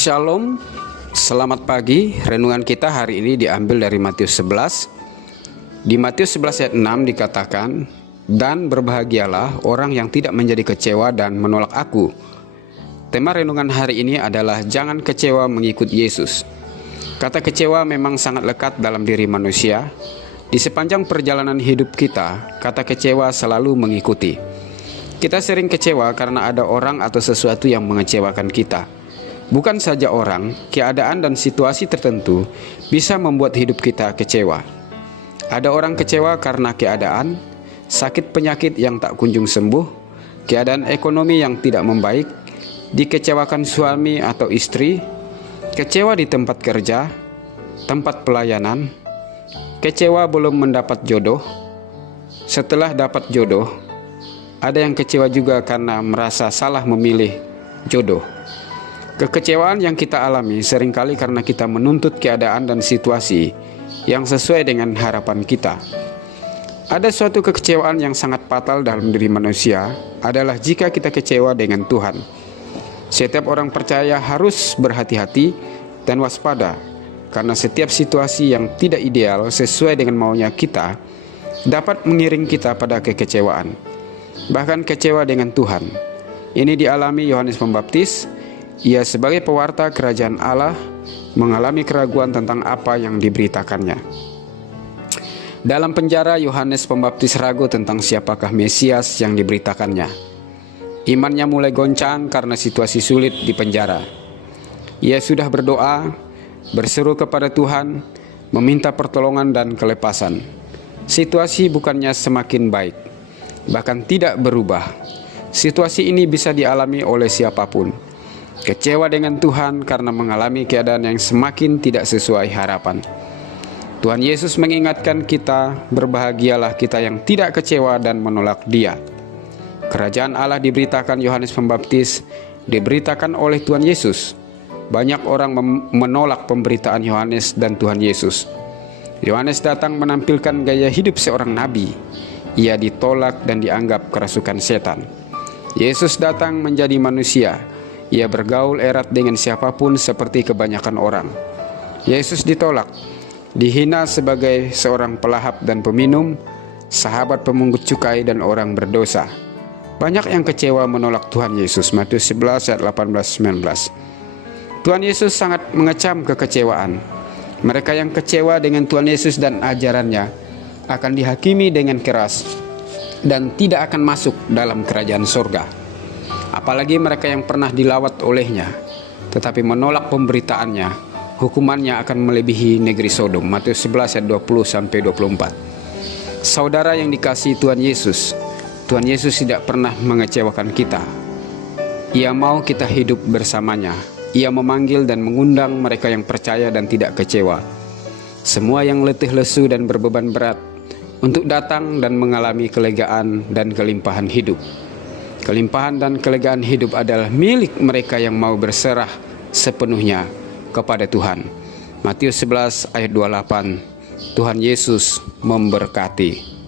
Shalom, selamat pagi. Renungan kita hari ini diambil dari Matius 11. Di Matius 11 ayat 6 dikatakan, "Dan berbahagialah orang yang tidak menjadi kecewa dan menolak aku." Tema renungan hari ini adalah jangan kecewa mengikut Yesus. Kata kecewa memang sangat lekat dalam diri manusia. Di sepanjang perjalanan hidup kita, kata kecewa selalu mengikuti. Kita sering kecewa karena ada orang atau sesuatu yang mengecewakan kita. Bukan saja orang, keadaan dan situasi tertentu bisa membuat hidup kita kecewa. Ada orang kecewa karena keadaan, sakit penyakit yang tak kunjung sembuh, keadaan ekonomi yang tidak membaik, dikecewakan suami atau istri, kecewa di tempat kerja, tempat pelayanan, kecewa belum mendapat jodoh. Setelah dapat jodoh, ada yang kecewa juga karena merasa salah memilih jodoh. Kekecewaan yang kita alami seringkali karena kita menuntut keadaan dan situasi yang sesuai dengan harapan kita. Ada suatu kekecewaan yang sangat fatal dalam diri manusia adalah jika kita kecewa dengan Tuhan. Setiap orang percaya harus berhati-hati dan waspada karena setiap situasi yang tidak ideal sesuai dengan maunya kita dapat mengiring kita pada kekecewaan, bahkan kecewa dengan Tuhan. Ini dialami Yohanes Pembaptis. Ia sebagai pewarta kerajaan Allah mengalami keraguan tentang apa yang diberitakannya. Dalam penjara, Yohanes Pembaptis ragu tentang siapakah Mesias yang diberitakannya. Imannya mulai goncang karena situasi sulit di penjara. Ia sudah berdoa, berseru kepada Tuhan, meminta pertolongan dan kelepasan. Situasi bukannya semakin baik, bahkan tidak berubah. Situasi ini bisa dialami oleh siapapun. Kecewa dengan Tuhan karena mengalami keadaan yang semakin tidak sesuai harapan. Tuhan Yesus mengingatkan kita, berbahagialah kita yang tidak kecewa dan menolak Dia. Kerajaan Allah diberitakan Yohanes Pembaptis, diberitakan oleh Tuhan Yesus. Banyak orang menolak pemberitaan Yohanes dan Tuhan Yesus. Yohanes datang menampilkan gaya hidup seorang nabi. Ia ditolak dan dianggap kerasukan setan. Yesus datang menjadi manusia. Ia bergaul erat dengan siapapun seperti kebanyakan orang. Yesus ditolak, dihina sebagai seorang pelahap dan peminum, sahabat pemungut cukai dan orang berdosa. Banyak yang kecewa menolak Tuhan Yesus. Matius 11 ayat 18-19. Tuhan Yesus sangat mengecam kekecewaan. Mereka yang kecewa dengan Tuhan Yesus dan ajarannya akan dihakimi dengan keras dan tidak akan masuk dalam kerajaan surga. Apalagi mereka yang pernah dilawat olehnya, tetapi menolak pemberitaannya, hukumannya akan melebihi negeri Sodom. Matius 11 ayat 20-24. Saudara yang dikasihi Tuhan Yesus tidak pernah mengecewakan kita. Ia mau kita hidup bersamanya. Ia memanggil dan mengundang mereka yang percaya dan tidak kecewa. Semua yang letih lesu dan berbeban berat untuk datang dan mengalami kelegaan dan kelimpahan hidup. Kelimpahan dan kelegaan hidup adalah milik mereka yang mau berserah sepenuhnya kepada Tuhan. Matius 11 ayat 28. Tuhan Yesus memberkati.